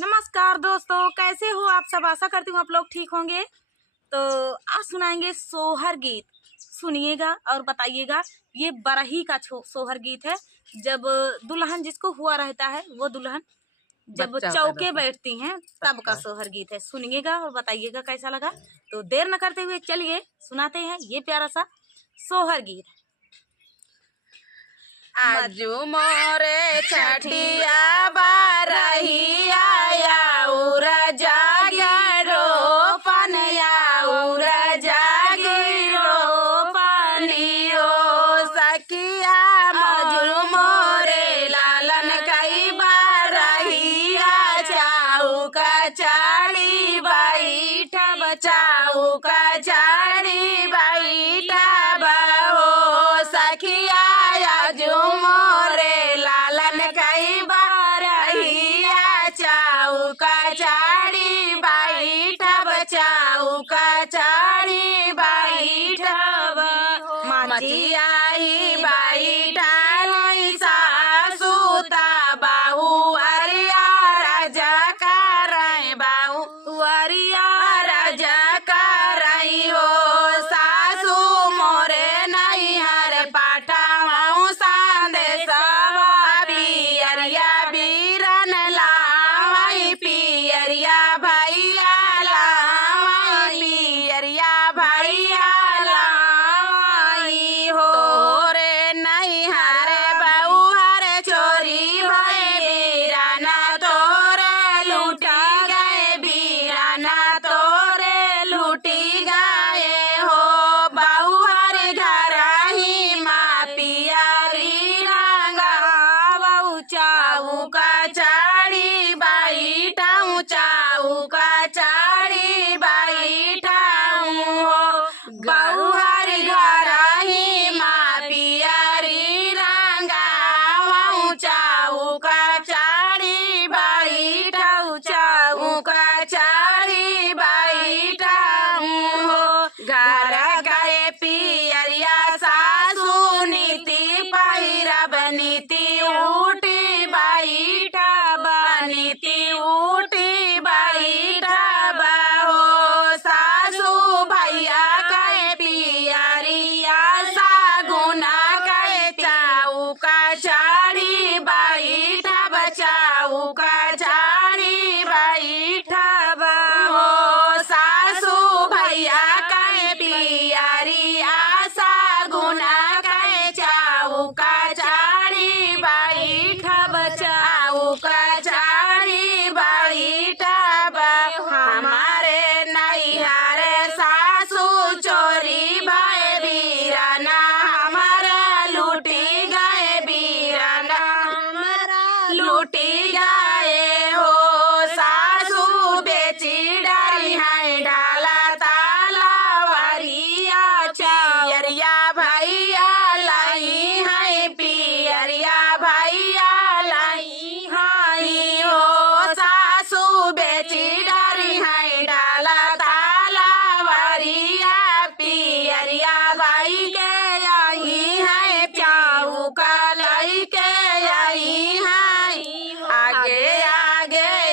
नमस्कार दोस्तों, कैसे हो आप सब। आशा करती हूँ आप लोग ठीक होंगे। तो आज सुनाएंगे सोहर गीत। सुनिएगा और बताइएगा। ये बरही का सोहर गीत है। जब दुल्हन जिसको हुआ रहता है वो दुल्हन जब चौके बैठती हैं तब का सोहर गीत है। सुनिएगा और बताइएगा कैसा लगा। तो देर न करते हुए चलिए सुनाते हैं ये प्यारा सा सोहर गीत। आजू मोरे छठिया बारहिया याउर जागिरो पनया उर जागिरो पनियो सखिया आजू मोरे लालन कई बारहिया चाऊ का चाड़ी बैठ बचाऊ का चाड़ी बैठ बहो सखिया आजू मोरे लालन कई बारहिया चाऊ का चाड़ी बैठ बचाऊ का चाड़ी बैठ मचिया ही बैठाई सासुता बाहू अरिया राजा कराई बाहू अरिया राजा कराई हो सासू मोरे नहीं हर पाठाऊ संदेश पियरिया बीरन लावाई पियरिया भैया लावाई पियरिया भैया लावाई हो रे नहीं हरे बहू हरे चोरी भय बीराना तोरे लूटी गए बीराना तोरे लूटी गए हो बहू हरे घर ही माँ पियारी रंगा बहू चाऊ का चाड़ी बैठाऊँ चाऊ का चाड़ी बैठाऊँ हो बहू हरे घर ही माँ पियारी रंगा बहू चाऊ का चाड़ी बैठाऊँ चाऊ का चाड़ी बैठाऊँ हो घर गए पियरिया सासू नीति पहिरब नीति उठी बैठब नीति उठी बैठब हो सासू भैया कहे पियरिया सागुना कहे चाऊ का चाड़ी बैठब चाऊ का चाड़ी बैठब हो सासू भैया कहे पियरिया सागुना कहे चाऊ का चाड़ी बैठब चाऊ का चाड़ी बैठब हमारे नैहर सासू चोरी भय बीराना हमारा लूटी गए बीराना हमारा लूटी गए हो सासू बेची डाली है ढाला ताला वरिया पियरिया भैया लाई है पियरिया भैया लाई है हो सासू बेची डाली है ढाला ताला वरिया पियरिया भाई के आई है चाऊ का लाई के आई है आगे आगे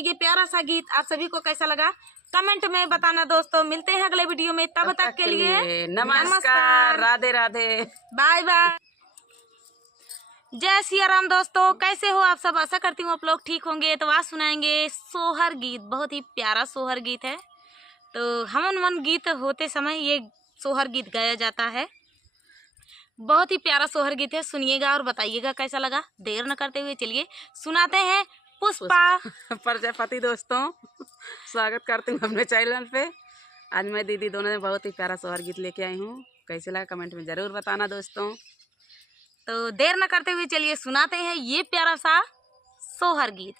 ये प्यारा सा गीत आप सभी को कैसा लगा कमेंट में बताना दोस्तों। मिलते हैं अगले वीडियो में, तब तक के लिए नमस्कार, राधे राधे, बाय बाय, जय सिया राम। दोस्तों कैसे हो आप सब, आशा करती हूँ आप लोग ठीक होंगे। तो आज सुनाएंगे सोहर गीत, बहुत ही प्यारा सोहर गीत है। तो हवन मन गीत होते समय ये सोहर गीत गाया जाता है। बहुत ही प्यारा सोहर गीत है, सुनिएगा और बताइएगा कैसा लगा। देर न करते हुए चलिए सुनाते हैं पुष्पा प्रजापति। दोस्तों स्वागत करती हूँ अपने चैनल पे। आज मैं दीदी दोनों ने बहुत ही प्यारा सोहर गीत लेके आई हूँ, कैसे लगा कमेंट में जरूर बताना दोस्तों। तो देर न करते हुए चलिए सुनाते हैं ये प्यारा सा सोहर गीत।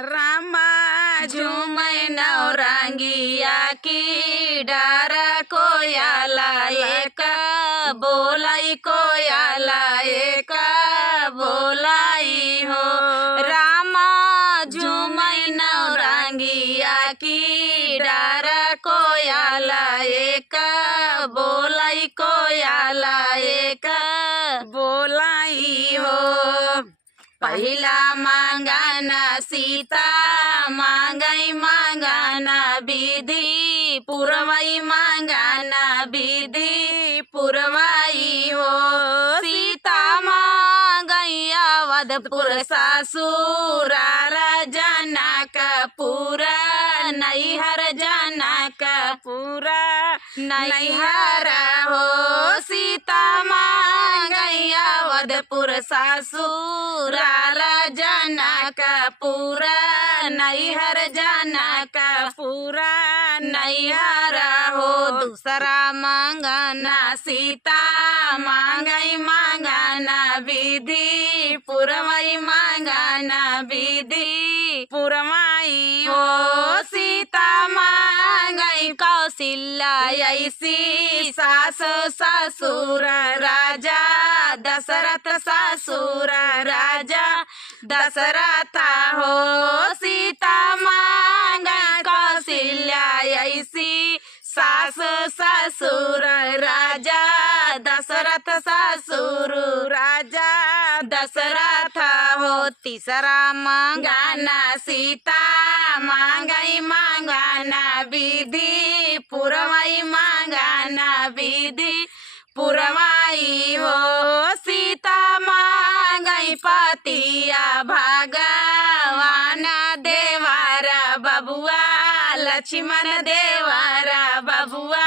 रामा झूमै नौरंगिया की डर कोयाला एक बोलाई, कोयाला एक बोलाई हो। रामा झूमै नौरंगिया की डर कोयाला एक बोलाई, कोयाला एक बोलाई हो। पहिला मांगाना सीता मांगई मांगाना विधि पुरवाई, मांगाना विधि पुरवाई हो। सीता मांगई अवधपुर ससुराल जनक पूरा नैहर, जनक पूरा नैहर हो। सीता मांगई अवधपुर ससुराल जनक पूरा नैहर, जनक पूरा नैहर हो। दूसरा मांगना सीता मांगई मांगना विधि पुरवाई, मांगना विधि पुरवाई हो। सीता मांगई कौशल्या ऐसी सास ससुर राजा दशरथ, ससुर राजा दशरथ हो। सीता मांगई कौशल्या ऐसी सास ससुर राजा दशरथ, ससुर राजा दशरथ हो। तीसरा मांगना सीता मांगई मांगना विधि पुरवाई, मांगना विधि पुरवाई हो। सीता मांगई पतिया भगवान देवर बबुआ लक्ष्मण, देवर बबुआ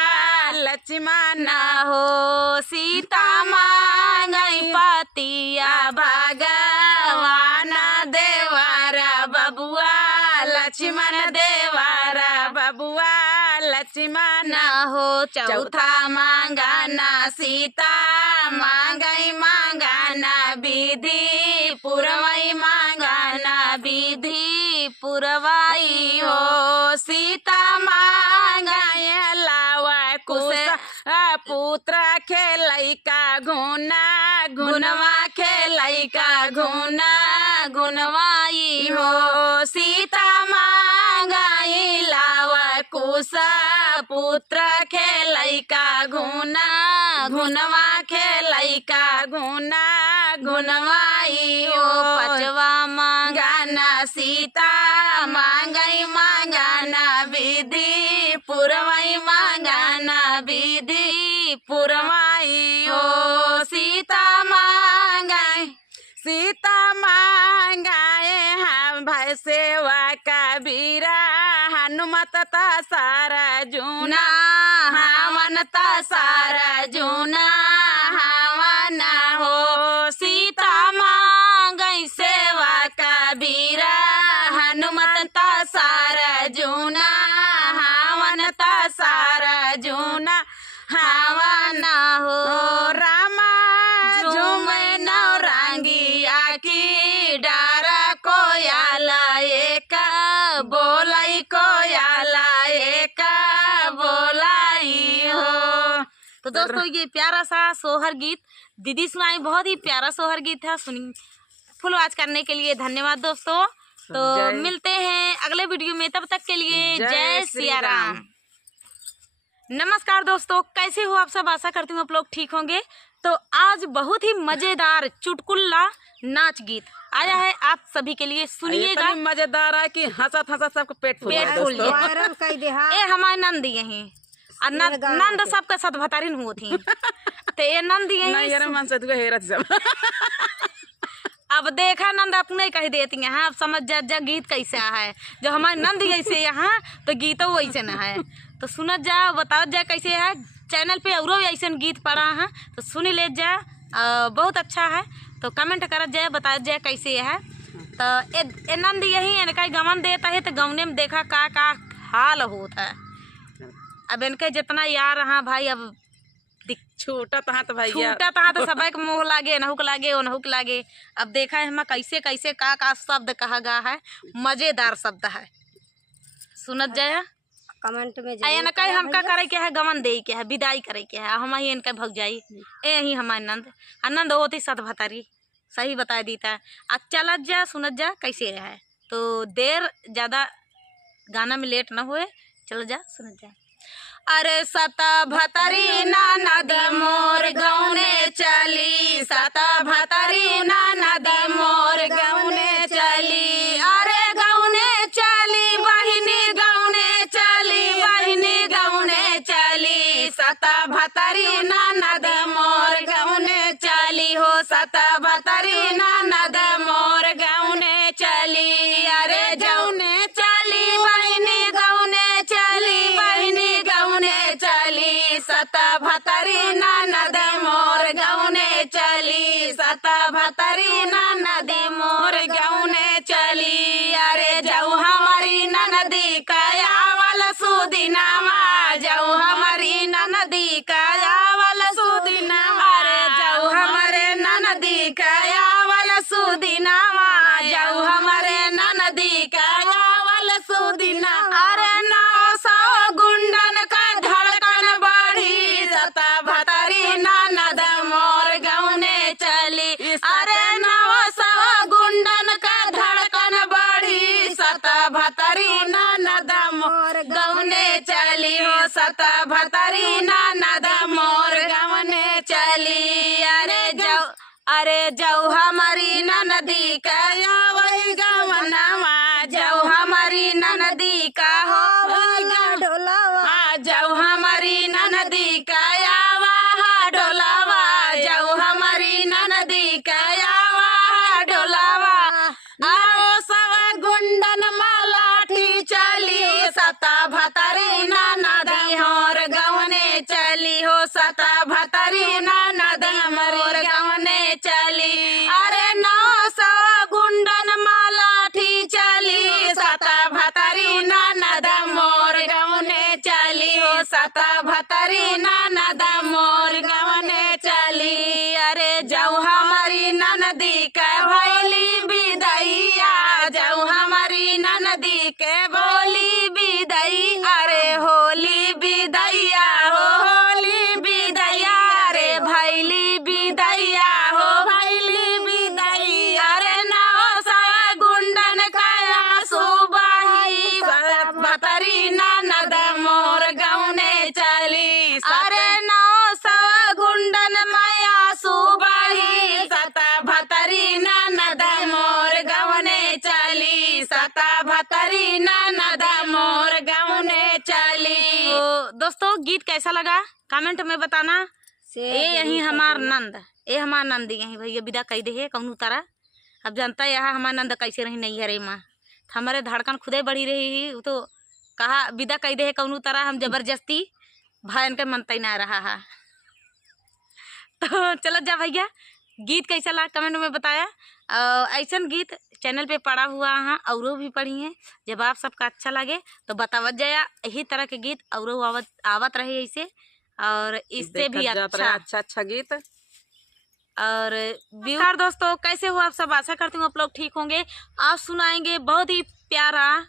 लक्ष्मण हो। सीता मांगई पतिया भगवान देवर बबुआ लक्ष्मण, देवर बबुआ लक्ष्मण हो। चौथा मांगना सीता मांगई मांगना विधि पुरवाई, मांगना विधि पुरवाई हो। सीता मांगई लावा कुश पुत्र खेलई का घुना, घुनवा खेलई का घुना घुनवाई हो। सीता मांगई लावा कुश पुत्र खेलई का घुना, घुनवा खेलई का घुना घुनवाई हो। पांचवा मांगना सीता मांगई मांगना विधि पुरवाई, मांगना विधि पुरवाई हो। सीता मांगई सीता मांगाए हम भाई सेवा कबीरा हनुमत सारा जूना हवन सारा जूना हवन हो। सीता मांगई सेवा कबीरा हनुमत सारा जूना हवन सारा जूना हवन हो। रामा झूमै नौरंगिया की डारा कोयाला एक बोलाई, कोयाला एक बोलाई हो। तो दोस्तों ये प्यारा सा सोहर गीत दीदी सुनाई, बहुत ही प्यारा सोहर गीत था। सुनी फुल वॉच करने के लिए धन्यवाद दोस्तों। तो मिलते हैं अगले वीडियो में, तब तक के लिए जय सिया राम। नमस्कार दोस्तों, कैसे हो आप सब, आशा करती हूँ आप लोग ठीक होंगे। तो आज बहुत ही मजेदार चुटकुला नाच गीत आया है आप सभी के लिए, सुनिएगा। इतनी मजेदार है कि हंसत हंसत सबको पेट फूल पेट गया फूल दोस्तों। गया। ए हमारे नंद यही और नंद सबका सत भतारिन हुआ थी तो ये नंद नहीं यही यार मन से तू हेरत सब। अब देखा नंद अपने कह देती हैं, अब समझ जा गीत कैसे है। जो हमारे नंद ऐसे यहाँ तो गीत वैसे न है, तो सुनत जा, बताओ जा कैसे है। चैनल पे और ऐसे गीत पड़ा है तो सुन ले जा, बहुत अच्छा है। तो कमेंट करत जाए, बता जाए कैसे है। तो ए नंद यही इनका गमन देता है तो गवने में देखा का हाल होता है। अब इनके जितना यार हाँ भाई, अब छूटा तहाँ तो भैया छूटा तहाँ तो सबक मोह लागे, नहुक लागे ओनहुक लागे। अब देखा है हम कैसे कैसे का शब्द कहा गया है, मजेदार शब्द है, सुनत जाए। कमेंट में इनका हमका करे के है, गमन दे के है, विदाई करे के है, हम ही इनका भग जाई। यही हमारे नंद आनंद होती सत भतारी, सही बता देता है। आज चलत जा सुनत जा कैसे है। तो देर ज़्यादा गाना में लेट न हुए, चल जा सुनत जा। अरे सता भतरी ना नदी मोर गौने चली, सता भतरी ना नदी मोर गौने चली। अरे गौने चली बहिनी गौने चली, बहिनी गौने चली, सता भतरी ना नदी मोर गौने चली हो, सता भतरी ना नदी मोर गौने चली। अरे जौने चली बहिनी गौने चली, बहिनी गौने चली, सता भतरी ना नदी मोर गौने चली, सता भतरी ना नदी मोर गौने चली। अरे जाऊ हमारी ननदी कयावल सुदिनामा, जाऊ हमारी ननदी कयावल सुदिनामा, अरे जाऊ हमारे ननदी कयावल सुदिनामा, जाऊ हमारे ननदी कयावल सुदिनामा। अरे 900 गुंडन का धड़कन बढ़ी, सता भतरी ननद मोर गौने चली। अरे 900 गुंडन का धड़कन बढ़ी, सता भतरी ननद मोर गौने चली हो, सता भतरी ननद मोर गौने चली। अरे जाऊ हमारी ननदी का वही गवनावा, जाऊ हमारी ननदी का हो ढोलावा, जाऊ हमारी ननदी का आवा ढोलावा, जाऊ हमारी ननदी का आवा ढोलावा। आओ सब गुंडन मालाठी चली, सता भतरी ननदी होर गवने चली हो, सता भतरी ननदी मोर गवने चली। अरे 900 गुंडन मालाठी चली, सता भतरी ननद मोर गवने चली हो, सता भतरी ननद मोर गवने चली। अरे जाऊ हमारी ननदी के भैली विदैया, जाऊ हमारी ननदी के बोली विदैया। अरे होली विदैया हो, होली विदैया, अरे भैली विदैया हो, भैली विदैया। अरे 900 गुंडन का सुबही, भतरी ननद मोर गौने चली। अरे 900 गुंडन माया सुबही, सता भतरी ननद मोर गौने चली, सता भतरी ननद मोर गौने चली। तो दोस्तों गीत कैसा लगा कमेंट में बताना। ये यही हमार नंद, ये हमार नंद यही भैया विदा कह दे कौन तारा। अब जानता है यहाँ हमार नंद कैसे रही नहीं हरे माँ, हमारे धड़कन खुदे बढ़ी रही, वो तो कहा विदा कह दे कौन तारा। हम जबरदस्ती भाई के मनता ही ना रहा है। तो चलो जा भैया, गीत कैसा लगा कमेंट में बताया। ऐसा गीत चैनल पे पड़ा हुआ है और भी पढ़ी हैं, जब आप सबका अच्छा लगे तो बतावत जाया। यही तरह के गीत और आवत रहे ऐसे, और इससे भी अच्छा गीत। और बिहार दोस्तों कैसे हो आप सब, आशा करती हूँ आप लोग ठीक होंगे। आप सुनाएंगे बहुत ही प्यारा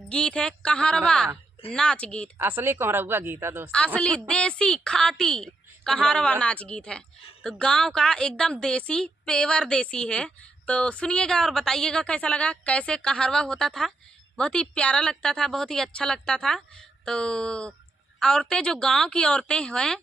गीत है, कहारवा नाच गीत, असली कहरवा गीत है दोस्तों, असली देसी खाटी कहारवा नाच गीत है। तो गांव का एकदम देसी पेवर देसी है। तो सुनिएगा और बताइएगा कैसा लगा, कैसे कहारवा होता था। बहुत ही प्यारा लगता था, बहुत ही अच्छा लगता था। तो औरतें जो गांव की औरतें हैं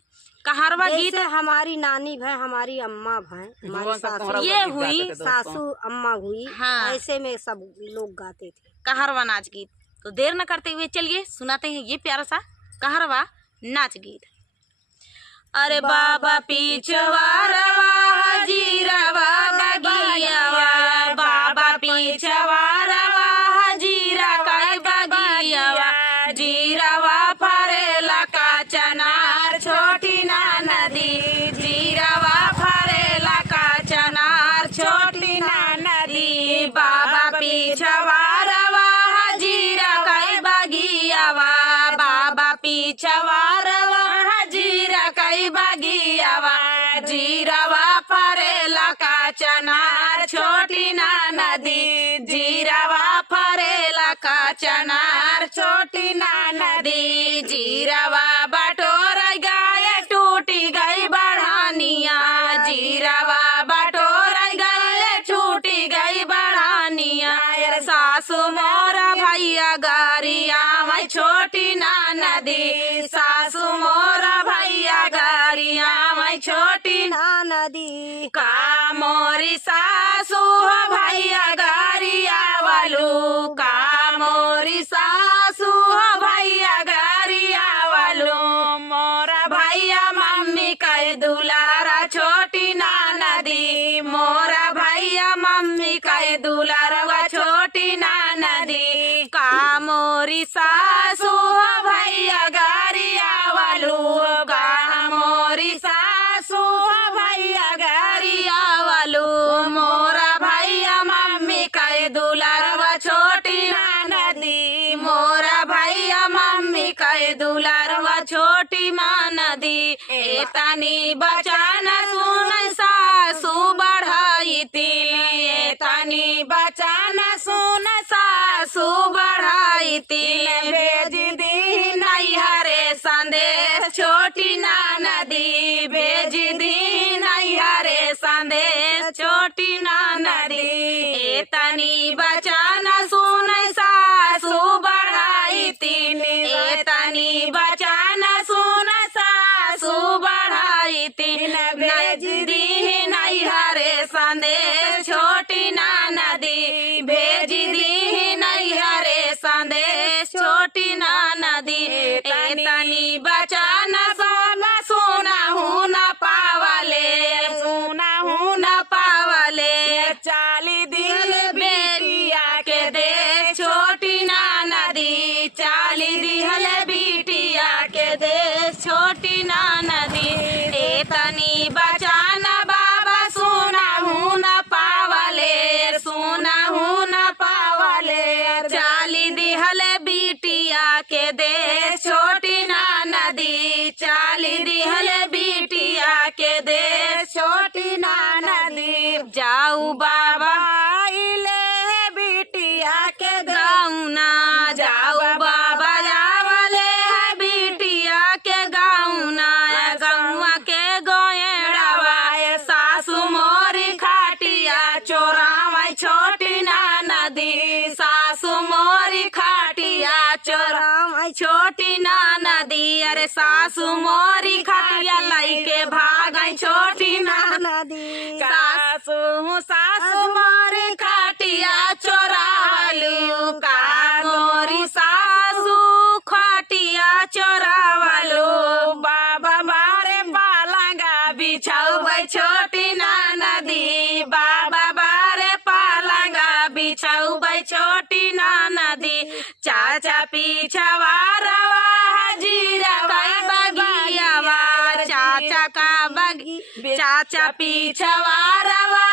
कहरवा गीत जैसे हमारी नानी भाई, हमारी अम्मा भाई, हमारी जुआ सब सासू, कहरवा ये गीत हुई गाते थे दोस्तों। सासू अम्मा हुई, हाँ। ऐसे में सब लोग गाते थे। कहरवा नाच गीत। तो देर न करते हुए चलिए सुनाते हैं ये प्यारा सा कहरवा नाच गीत। अरे बाबा पीछवारवा जीरावा बगियावा, बाबा पीछवारवा जीरा का बगियावा, जीरावा फरेला का चनार छोटी ना नदी, जीरावा फरेला का चनार छोटी ना नदी, बाबा पीछवारवा जीरा का बगियावा, बाबा पीछवारवा जीरा कई बगियावा, जीरावा फरेला का चनार छोटी ना नदी, जीरावा फरेला का चनार छोटी ना नदी, जीरावा बटोर गाय टूटी गई बढ़ानिया, जीरावा बटोर गए छूटी गई बढ़ानिया, सासू मोरा भैया गारिया मैं छोटी ना नदी, सासू मोरा भैया गारिया मैं छोटी ना नदी, का मोरी सासू भैया गारिया वालू, का मोरी सासू भैया गारिया वालू, मोरा भैया मम्मी कह दुलारा छोटी ना नदी, मोरा भैया मम्मी कह दुलारा छोटी ना नदी, का मोरी सासू भैया गारिया वालू, का मोरी सासू भैया गारिया वालू, मोरा भैया मम्मी कह दुलारवा छोटी ना नदी, मोरा भैया मम्मी कह दुलारवा छोटी माँ नदी, ए तनी बचाना सुन सासू बढ़ाई तिली, ए तनी बचाना सुन सासू बढ़ाई तिली, भेज दी नैहरे संदेश छोटी ना नदी, भेज दी नैहरे संदेश छोटी ना नदी, ए तनी बचाना सुन सासू बढ़ाई तिली, ए तनी बचाना सुन सासू बढ़ाई तिली, भेज दी नैहरे संदेश छोटी ना नदी, भेज दी नैहरे संदेश छोटी ना नदी, ए तनी बचाना सोना सोना हूँ न पावले, सोना हूँ न पावले, चाली दिल बेटिया के देश छोटी ना नदी, चाली दिहल बिटिया के देश छोटी ना नदी, ए तनी बचाना बाबा सोना हूँ न पावले, सोना हूँ न पावले, चाली दिहल बिटिया के देश छोटी ना नदी, चाली दिहल बिटिया के देश छोटी ना नदी, जाऊ बाबा इले बिटिया के गाँव ना, जाऊ बाबा जावले है बिटिया के गाँव ना, गौवा के गोयड़ावा सासू मोरी खाटिया चोरावा छोटी ना नदी, सासू मोरी खाटिया चोरावा छोटी ना नदी, अरे सासू मोरी खाटिया लइके भागई छोटी ना नदी, सासू सासू मोरी खाटिया चोरावलू, का मोरी सासू खाटिया चोरावलू, बाबा बारे पालंगा बिछाऊ छोटी ना नदी, बाबा बारे पालंगा बिछाऊ छोटी ना नदी, चाचा पीछवारवा जीरा का बगियावा, चाचा का बगी चाचा पीछवारवा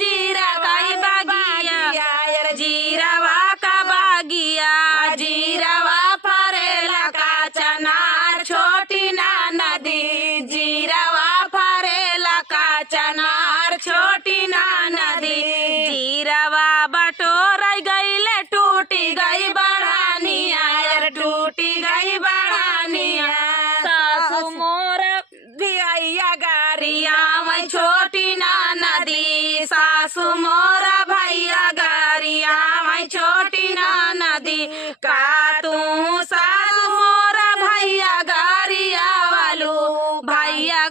जीरा का बगिया, जीरावा का बगिया, जीरावा फरेला का चनार छोटी ना नदी, जीरावा फरेला का चनार छोटी ना नदी, जीरावा बटोर गईले टूटी गई बढ़ानिया, टूटी गई बढ़ानिया, सासू मोर भैया गारिया मैं छोटी ना नदी, सासू मोरा भैया गारिया मैं छोटी ना नदी, का तू सासू मोरा भैया गारिया वालू, भैया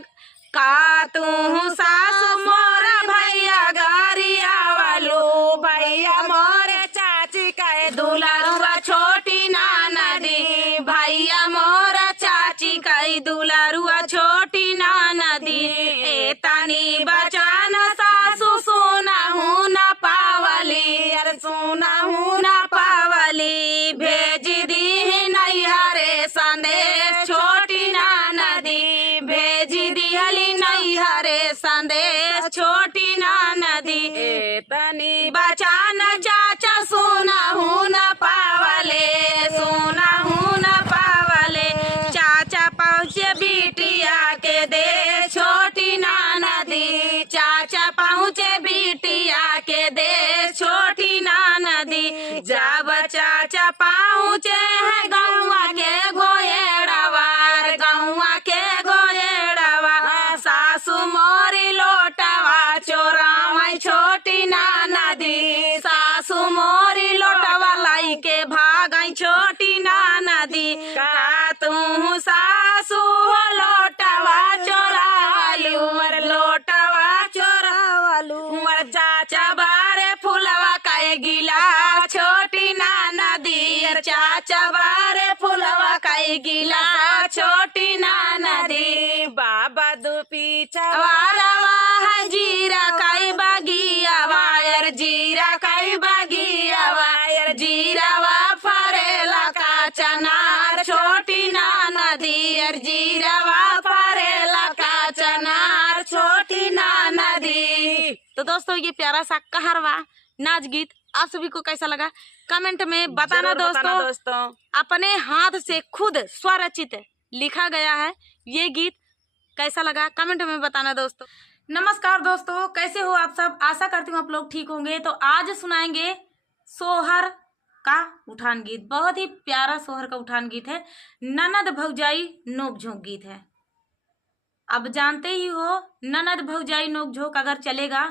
पहुँचे बिटिया के देश छोटी नदी। जब चाचा पहुँचे है गौवा के गोयड़वार, गौवा के गोयड़वा, सासू मोरी लोटवा चोरावै छोटी नदी। सासू मोरी लोटवा लाई के भागई छोटी नदी। का तू सासू लोटवा चोरावालू, मर लोटवा चोरावालू, मर चाचा बारे फुलवा काए गिला छोटी नदी। चाचा बारे फुलवा काए गिला छोटी नदी। बाबा दो पीछा वारवा है जीरा काई बागिया वायर, जीरा काई बागिया वायर, जीरावा फरेला का चनार छोटी नदी। अर जीरावा फरेला का चनार छोटी नदी। तो दोस्तों ये प्यारा सा कहरवा नाच गीत आप सभी को कैसा लगा कमेंट में बताना दोस्तों। अपने हाथ से खुद स्वरचित लिखा गया है ये गीत, कैसा लगा कमेंट में बताना दोस्तों। नमस्कार दोस्तों, कैसे हो आप सब? आशा करती हूँ आप लोग ठीक होंगे। तो आज सुनाएंगे सोहर का उठान गीत। बहुत ही प्यारा सोहर का उठान गीत है, ननद भौजाई नोक झोंक गीत है। अब जानते ही हो ननद भौजाई नोक झोंक अगर चलेगा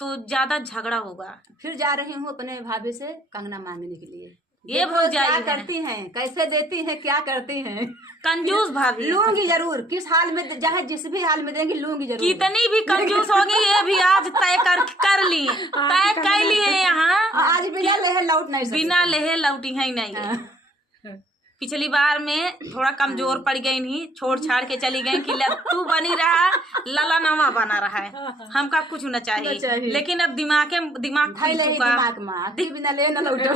तो ज्यादा झगड़ा होगा। फिर जा रही हूँ अपने भाभी से कंगना मांगने के लिए। ये भौजाई क्या है। करती हैं, कैसे देती हैं, क्या करती हैं? कंजूस भाभी। लूंगी जरूर, किस हाल में चाहे जिस भी हाल में देंगी लूंगी जरूर। कितनी भी कंजूस होगी ये भी आज तय कर ली, तय कर ली है यहाँ। आज बिना लेहे लौट नहीं सकती। बिना लेहे लौटी है नहीं। पिछली बार में थोड़ा कमजोर पड़ गई, नहीं छोड़ छाड़ के चली गई कि तू बनी रहा लला नामा बना रहा है, हमका कुछ न चाहिए। लेकिन अब दिमाग खुल चुका, बिना ले न लौटो।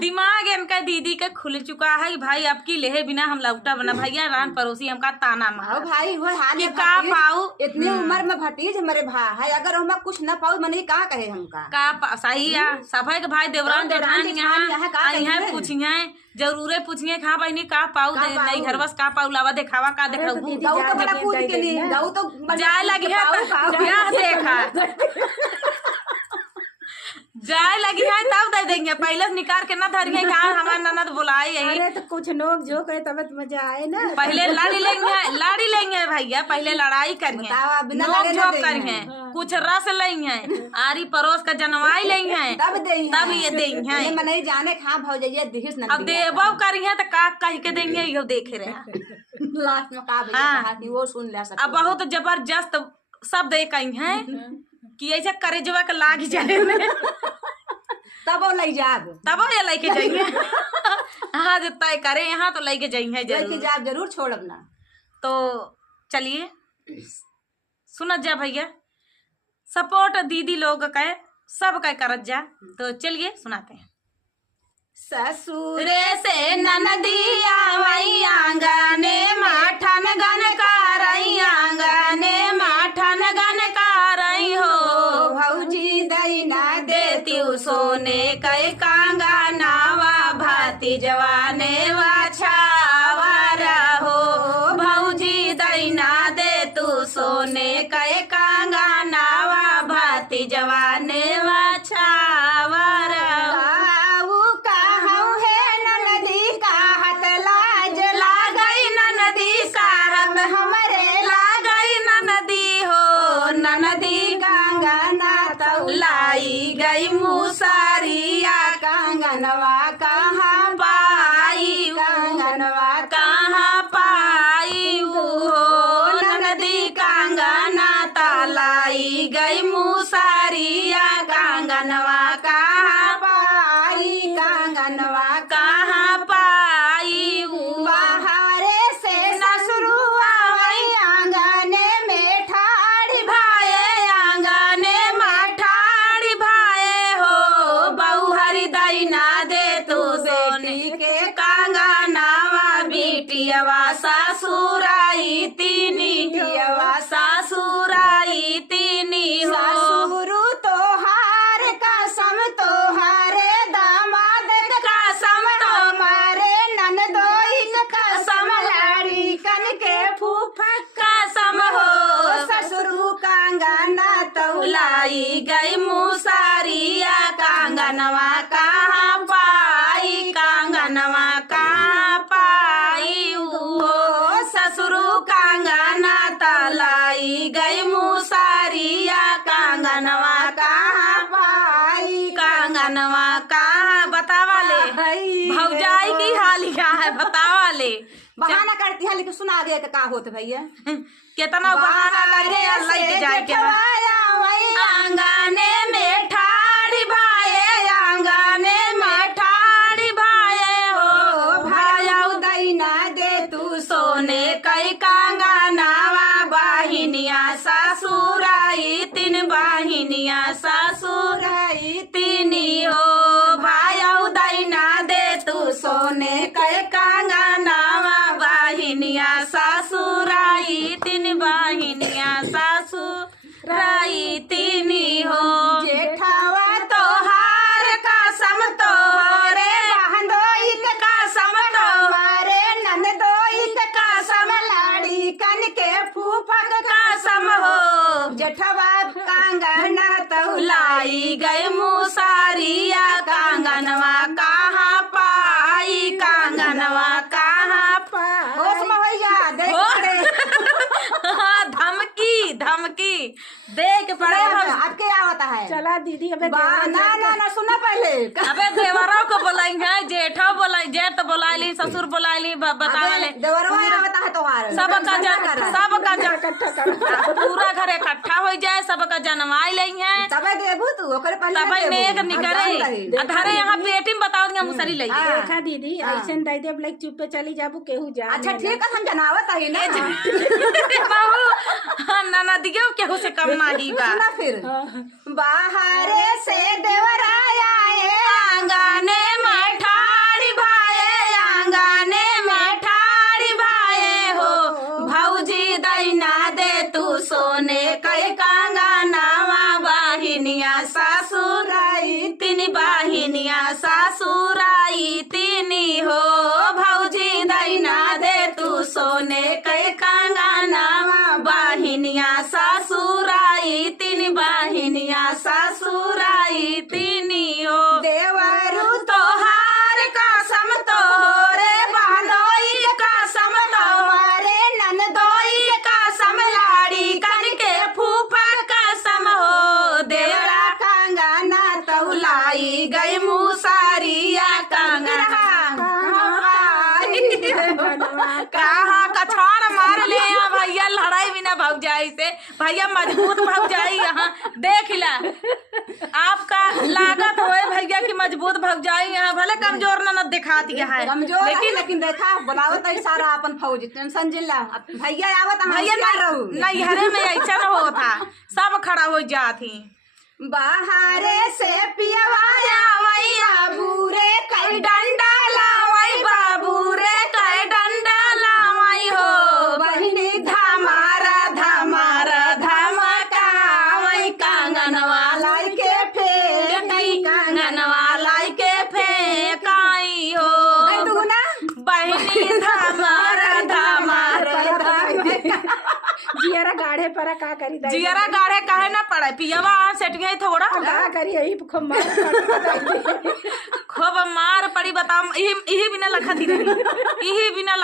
दिमाग इनका दीदी का खुल चुका है भाई। अब की लेहे बिना हम लौटा बना भैया। रान पड़ोसी हमका ताना मार भाई वो हाल कि का पाऊ इतनी उम्र में भतीज हमारे भाई है, अगर हम कुछ न पाऊ मने का कहे हमका का सही है। सफाई के भाई देवरान देवरान यहाँ पूछिए, जरूरे पूछिए कहा बहनी का पाऊ नहीं घर बस का पाऊ लावा देखावा का देखा जाए लगी है देखा जाए लगी है तब दे देंगे। पहले से निकाल के ना धरिए कहा हमारे ननद बुलाए यही। अरे तो कुछ नोक झोंक है तब मजा आए ना। पहले लाड़ी लेंगे भैया, पहले लड़ाई करेंगे, नोक झोंक करेंगे, कुछ रस लेंगे, आरी परोस का जनवाई लेंगे तब ये देंगे। नहीं जाने कहाँ भौजाइया दिखिस न। अब देबो करिए तो का कह के देंगे यो देख रहे लास्ट में का कहा कि वो सुन ले सकते। अब बहुत जबरदस्त शब्द एक है कि ऐसा करेजवा के लाग जाए तब वो ले जाब, तब ये लेके जाइए। हाँ जब तय करे यहाँ तो लेके जाइए लेके जाब जरूर, छोड़ब ना। तो चलिए सुनत जा भैया, सपोर्ट दीदी लोग का सब का करत जा। तो चलिए सुनाते हैं। ससुरे से ननदी आवई आंगने माठन गन करई, आंगने माठन गन करई हो। भौजी दैना देती सोने कई कांगा नावा भाती जवाने वाछावर हो। भौजी दैना दे तू सोने कई कांगा नावा भाती जवाने वाछावर लाई गई मुसारिया कंगनवा कहाँ पाई, कंगनवा कहाँ पाई हो। ननदी कंगना लाई गई मुसारिया कंगनवा कहाँ पाई, कंगनवा कहाँ पाई। बाहरे से ससुरुआ वही आंगने में ठाड़ी भाई आंगने माठाड़ी भाई हो। बहु हरि दैना दे तू सोने के कांगनावा बिटियावा सासुराई तीनी, सासुराई तीनी हो। ससुरु तो तौलाई गई मुसारिया कांगनवा कहाँ पाई कांगनवा कहाँ पाई हो ससुरु कांगना तलाई गई मुसारिया कांगनवा कहाँ पाई कांगनवा कहाँ बतावा ले भौजाई की हाल क्या है बतावा ले बहाना करती है लेकिन सुना आगे का होते भैया कितना बहाना करे लग जाए के आंगने में ठाड़ी भाई आंगने में ठाड़ी भाई हो भाया दैना दे तू सोने कई कांगनावा बाहिनिया ससुराई तीन बाहिनिया ससुराई तीनी हो भाया दैना दे तू सोने कई कांगनावा बाहिनिया ससुराई तीन बाहिनिया ससुराई तीनी हो जेठावा तोहार कसम तोहरे बहनोई कसम तोहरे ननदोई कसम लाड़ी कन के फूफक कसम हो जेठवा कांगना तौलाई गई मुसारिया कांगनवा कहाँ पाई कांगनवा कहाँ पाई होश में भैया देख पड़े धमकी धमकी देख पड़े अब क्या होता है चला दीदी अबे ना सुना पहले अबे देवरों को बुलाएंगे जेठो बुलाई जेठ बुलाइली ससुर बुलाइली बतावले देवरवा होता है तुम्हारे सबका पूरा घर इकट्ठा हो जाए सबका जनवाई लेंगे तबे देबू तू ओकरे पहले तबे नेक निकरे अधरे यहाँ पेटी में बताओ दिया मुसरी ले देखा दीदी ऐसे दई दे ब्लैक चुप पे चली जाबू केहू जा अच्छा ठीक है हम जनावत है ना बाबू ननदियो केहू से कम नहीं बा सुना फिर बाहरे से देवराया आंगने में ठाड़ी भाई आंगने में ठाड़ी भाई हो भौजी दैना दे तू सोने कई कांगनावा बाहिनिया ससुराई तीन बाहिनिया ससुराई तीनी हो भौजी दैना दे तू सोने कई कांगनावा बाहिनिया ससुराई तीन बाहिनिया ससुराई तीनी हो देवरू तोहार कसम तोहरे बहनोई कसम तोहरे ननदोई कसम लाड़ी कन के फूफा कसम हो देवरा कांगना तौलाई गई मुसारिया कांगना कहाँ कछाड़ मार ले यहाँ भैया लड़ाई बिना भौजाई से भैया मजबूत भौजाई यहाँ देख ला आपका लागत होए भैया की मजबूत भौजाई यहाँ भले कमजोर न दिखा दिया है कमजोर लेकिन देखा बुलावत है सारा अपन फौज टेंशन जिला भैया आवत भैया नहीं हरे में ऐसा न होता सब खड़ा हो जाती बाहरे से पियवाया मैया बूरे कई डंडा लावई बाबू रे कई डंडा लावई हो बहिनी धमारा धमारा धमकावई कांगनवा लाई के फेंकई कांगनवा लाई के फेंकाई हो तू ना बहिनी धमारा धमारा जियारा गाढ़े पर का करी दई जियरा गाढ़े काहे ना पड़े पियवा सेट गई थोड़ा का करी यही खूब मार खूब मार पड़ी बताओ यही बिना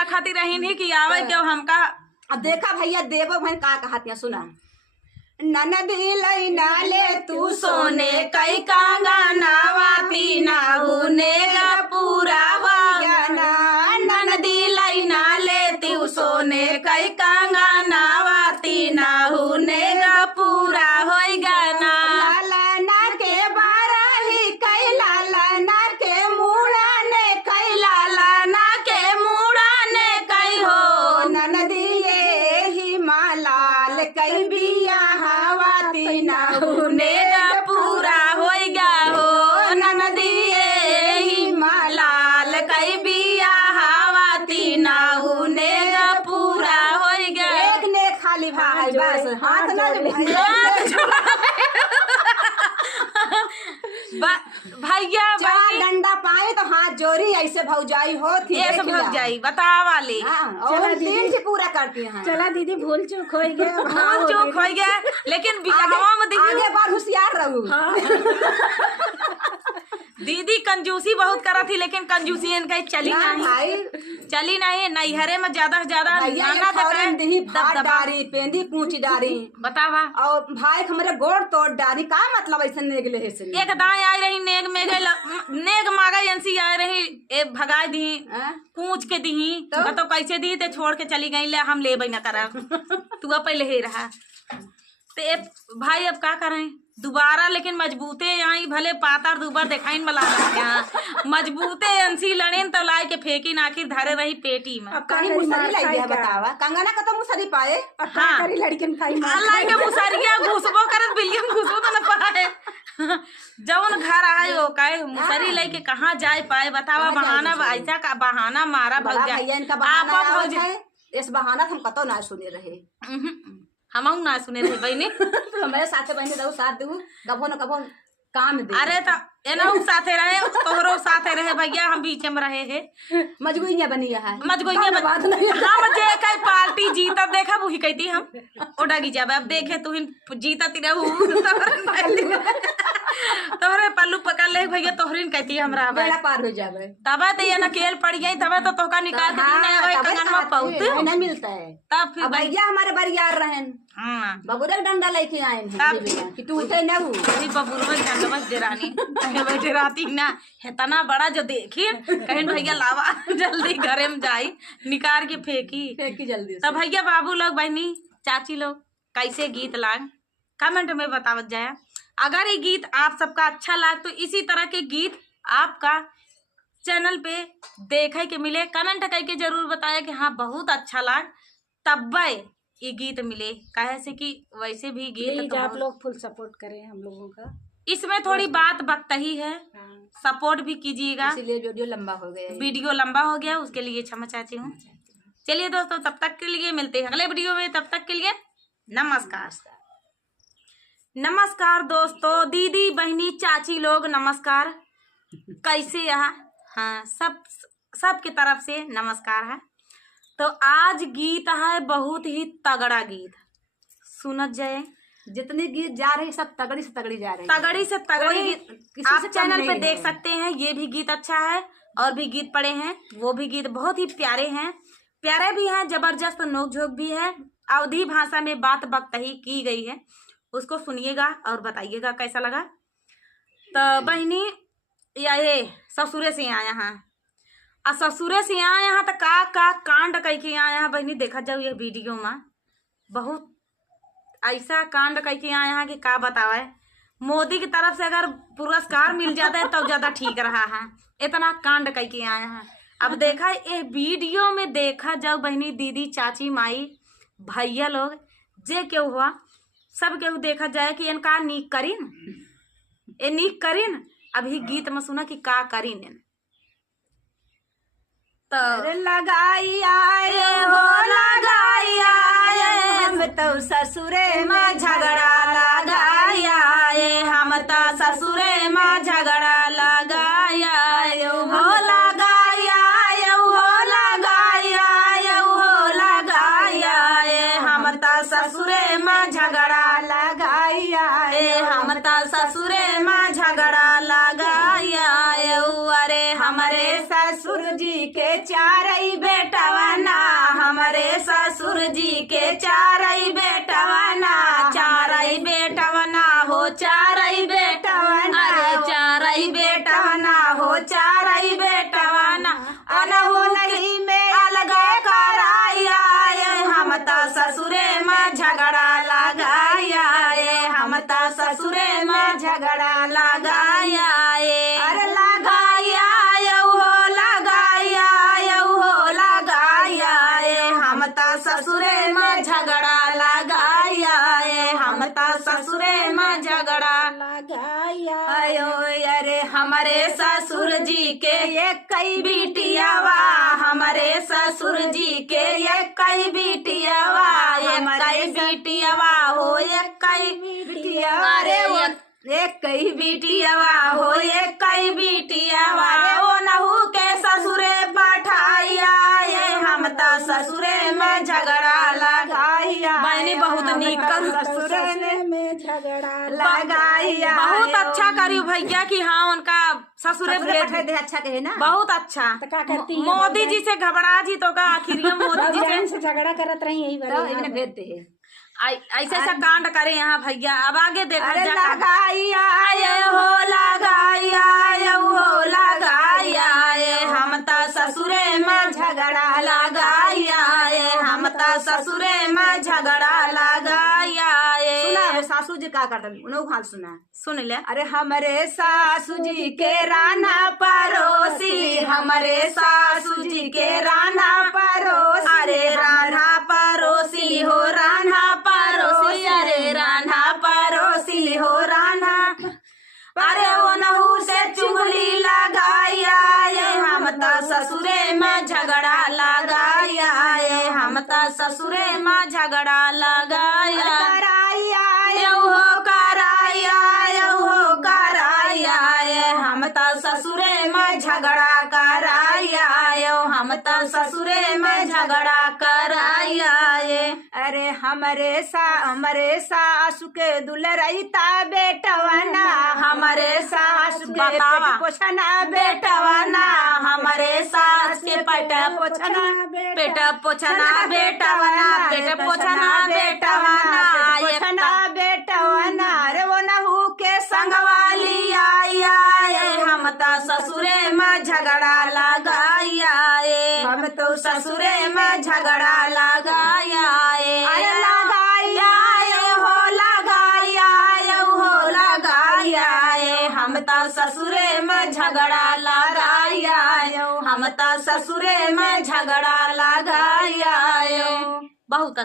लखाती रही नहीं कि आवे क्यों हमका अब देखा भैया देवो बहन का कहतियां सुना ननदी लैना ले तू सोने कई कांगनावा तीना हुने पूरा वागना ननदी लैना ले तू सोने कई कांगनावा तीना हुने पूरा होई गाना लाला के बारही कई लाला के मुड़ा ने कई लाला के मुड़ा ने कई हो ननदी ये ही मालाल कई बिया हवा तीना हुने पूरा होई गा हो ननदी ही मालाल कई बिया हवा तीना हुने पूरा होई गा एक ने खाली भाई बस हाथ ना भैया चार डंडा पाए तो हाथ जोरी ऐसे ऐसे भौजाई हो थी ये सब भग जाई बता वाले और दिन से पूरा करती हैं। चला दीदी भूल चूक हो गया भूल चूक हो गया लेकिन बियाहवा में देखी आगे बार होशियार रहू। दीदी कंजूसी बहुत करा थी लेकिन कंजूसी इनका चली ना नहीं भाई चली नहीं नैहरे में ज्यादा से ज्यादा भैया नाना तक है, दही भात दबदबा। डारी पेंदी पूंछ डारी बतावा और भाई हमारे गोड़ तोड़ डारी का मतलब ऐसे नेगले है से एक दाएं आई रही नेग में गई नेग मागा यंसी आई रही ए भगाई दी पूछ के दी तो कैसे दी ते छोड़ के चली गई ले हम ले न करा तू पहले ही रहा ते भाई अब का करें दोबारा लेकिन मजबूते यहाँ भले पातर दुबर देखाइन वाला यहाँ मजबूते अंसी लड़ेन तो लाई के फेंकी नाखिर धरे रही पेटी में अब कहीं मुसरी लाई दिया बतावा कंगना का तो मुसरी पाए हाँ करी लड़किन खाई लाई के मुसरिया घुसबो करत बिलियम घुसबो तो न पाए जौन घर आए हो काहे मुसरी लाई के कहाँ जाए पाए बतावा बहाना ऐसा का बहाना मारा बड़ा भग भैया इनका आप बहाना भौजी है इस बहाना हम कतो ना सुने रहे हम ना सुने थे बहनी तो मेरे साथे बहने दऊ साथ दऊ कबो न कबो काम दे अरे तो एनहु साथे रहे तोहरो साथे रहे भैया हम बीच में रहे है मजबूरियां बनी है मजगोइया बात नहीं हम जे कई पार्टी जीता देखा वही कहती हम ओडागी जाबे अब देखे तू जीता ती रहू तोहरे पल्लू पकड़ ले भैया तोहरिन कहती हमरा बेड़ा पार हो जावे तबे तो ये नकेल पड़ गई तबे तो तोका निकाल के दी नहीं होए कंगनवा पौते नहीं मिलता है तब फिर अब भैया हमारे बरियार रहन हां बबुरक डंडा लेके आए हैं कि तू उठे न अभी बबुरवा झंडवा डेरानी बैठे राती ना इतना बड़ा जो देखी कहीं भैया लावा जल्दी घरे में जाई निकाल के फेंकी जल्दी तो भैया बाबू लोग बहनी चाची लोग कैसे गीत लाग कमेंट में बतावत जाए अगर ये गीत आप सबका अच्छा लाग तो इसी तरह के गीत आपका चैनल पे देखे के मिले कमेंट करके जरूर बताया कि हाँ बहुत अच्छा लाग तब ये गीत मिले कहे से कि वैसे भी गीत प्लीज तो आप लोग फुल सपोर्ट करें हम लोगों का इसमें थोड़ी बात बकतही है सपोर्ट भी कीजिएगा इसीलिए वीडियो लंबा हो गया है। वीडियो लंबा हो गया उसके लिए क्षमा चाहती हूँ चलिए दोस्तों तब तक के लिए मिलते हैं अगले वीडियो में तब तक के लिए नमस्कार नमस्कार दोस्तों दीदी बहनी चाची लोग नमस्कार कैसे यहाँ हाँ सब की तरफ से नमस्कार है तो आज गीत है बहुत ही तगड़ा गीत सुनत जाए जितनी गीत जा रही सब तगड़ी से तगड़ी जा रही तगड़ी से तगड़ी गीत किसी से आप कम चैनल पे नहीं देख है। सकते हैं ये भी गीत अच्छा है और भी गीत पड़े हैं वो भी गीत बहुत ही प्यारे हैं प्यारे भी हैं जबरदस्त नोकझोंक भी है अवधी भाषा में बात बकतही की गई है उसको सुनिएगा और बताइएगा कैसा लगा तो बहनी या ये ससुरे से आया हाँ और ससुरे से आया यहाँ तो का कांड कह के आया यहाँ बहनी देखा जाओ ये वीडियो में बहुत ऐसा कांड कह के आया यहाँ कि का बतावे मोदी की तरफ से अगर पुरस्कार मिल जाता है तब ज्यादा ठीक रहा है इतना कांड कह के आया है अब देखा ये वीडियो में देखा जाओ बहनी दीदी चाची माई भैया लोग जे क्यों हुआ सब केहू देखा जाए कि इनका नीक करीन ए नीक करीन अभी गीत में सुना कि का करीन तो लगाई आए हो लगाई आए हम तो ससुरे में झगड़ा लगाई आए हम तो ससुरे में झगड़ा लगाई आए हो लगाई आए हो लगाई आए हो लगाई आए हम तो ससुरे में झगड़ा लगाई आए हम तो ससुरे में झगड़ा लगाई आए अरे हमारे ससुर जी के चारई बेटवाना हमारे ससुर जी के चारई बेटवाना चारई बेटवाना हो चारई बेटवाना अरे चारई बेटवाना हो चारई बेटवाना अनहो नहीं में अलग कराई आए हम तो ससुरे में झगड़ा लगाई आए हम तो ससुरे में झगड़ा लगाई आए अरे लगाई आए हो लगाई आए हो लगाई आए हम तो ससुरे में झगड़ा लगाई आए हम तो ससुरे में झगड़ा लगाई आयो अरे हमारे ससुर जी के ये कई बिटियावा हमारे ससुर जी के ये कई बिटियावा ये कई बिटियावा हो ये कई बिटियावा अरे एक कई बिटियावा हो ये कई बिटियावा ओ नहु के ससुर ससुरे में झगड़ा लगाया बहुत अच्छा करी भैया कि हाँ उनका ससुरे भेज दे अच्छा कहे ना। बहुत अच्छा। तो क्या करती है मोदी जी से घबरा जी तो का आखिर मोदी जी बहन से झगड़ा करत रही यही तो बात इन्हें भेजते हैं। ऐसे ऐसा कांड करे यहाँ भैया। अब आगे देखा अरे जा लगाइया ये हो लगाइया ये हो लगाइया ये हम त ससुरे में झगड़ा लगाइया ये हम त ससुरे में झगड़ा लगाइया ये। सुना रे सासू जी का करते उन्होंने हाल सुना सुन ले। अरे हमारे सासू जी के राना पड़ोसी हमारे सासू जी के राना पड़ोसी अरे राना पड़ोसी हो राना पड़ोसी अरे राना पड़ोसी हो राना अरे वो नहू से चुगली लगाया ये हम त ससुरे में झगड़ा लगाया ये हम त ससुरे में झगड़ा लगाया कराया ये हो कराया ये हो कराया ये हम त ससुरे में झगड़ा कराया ये हम त ससुरे में झगड़ा कराया ये। अरे हमारे सासू के दुलरईता बेटवना हमारे सासू के पेट पोछना बेटवना हमारे सास के पेट पोछना बेटवना पेट पोछना बेटवना अरे वो नहू के संगवाली आया ये हम त ससुरे में झगड़ा लगाया ये हम तो ससुरे में झगड़ा लगाया ये। अरे लगाया ये हो लगाया ये हो लगाया ये हम त ससुरे में झगड़ा लगाया ये हम त ससुरे में झगड़ा लगाया ये। बहुत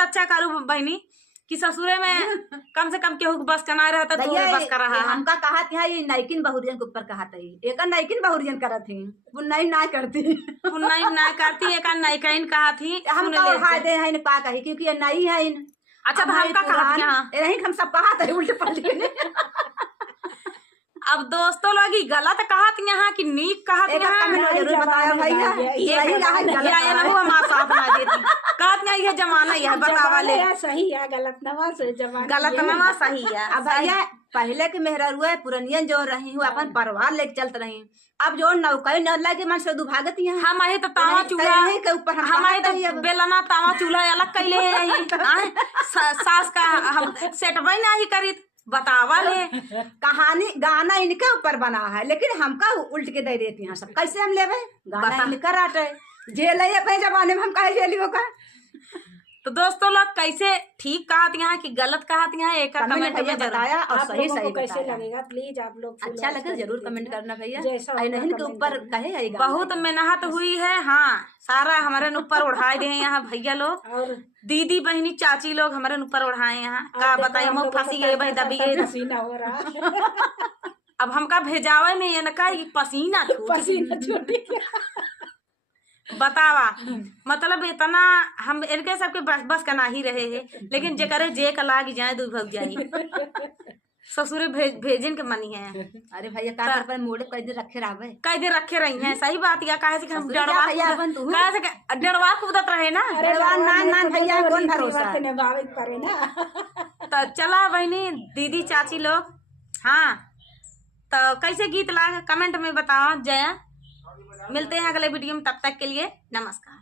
अच्छा करू बहनी कि ससुरे में कम से कम केहू बस का ना रहता तो बस कर रहा है। हमका कहा था ये नाइकिन बहुरियन के ऊपर कहा था एक नाइकिन बहुरियन करत थी पुन्नाई ना करती एक नाइकिन कहा थी। हम का उठा दे है का कही क्योंकि ये नई है इन। अच्छा तो हम का कहा थी यहाँ यही हम सब कहा था उल्टे पलटे। अब दोस्तों लोग गलत कहा थी यहाँ कि नीक कहा थी यहाँ जरूर बताया भैया ये जमाना यह बतावा ले सही है गलत नवा से जमाना गलत नवा सही है। अब भैया पहले के मेहरुआ पुरनियन जो रही हूँ अपन परिवार लेके चलते रही अब जो नौकरी न लगे मन से दुभागत है हमारे तो तावा चूल्हा के ऊपर हमारे तो बेलना तावा चूल्हा अलग कैले रही सास का हम सेटवाई ना ही करी बतावा ले कहानी गाना इनके ऊपर बना है लेकिन हमका उल्ट के दे देती हैं सब कैसे हम लेवे गाना इनका राटे जेल है अपने जमाने में हम कहे जेलियों का। तो दोस्तों लोग कैसे ठीक कहा यहाँ कि गलत कहा यहाँ एक कमेंट में बताया और सही सही कैसे लगेगा प्लीज आप लोग अच्छा लगे जरूर कमेंट करना भैया। नहीं के ऊपर कहे बहुत मेहनत हुई है। हाँ सारा हमारे ऊपर उड़ाए दे यहाँ भैया लोग और दीदी बहनी चाची लोग हमारे ऊपर उड़ाए यहाँ का बताए हम फंसी गए भाई दबी गए पसीना हो रहा अब हमका भेजावे में ये न कहा पसीना छूटी बतावा मतलब इतना हम इनके सबके बस का ना ही रहे हैं लेकिन जे करे जे का लाग जाए दू भग जाए ससुरे भेजन के मनी है। अरे भैया का पर मोड़े कैदे रखे रहबे कैदे रखे रही हैं सही बात या काहे से हम डरवा कूदत रहे ना ना भैया कौन भरोसा निभावे करे ना। तो चला बहनी दीदी चाची लोग हाँ तो कैसे गीत लागे कमेंट में बताओ। जया मिलते हैं अगले वीडियो में तब तक के लिए नमस्कार।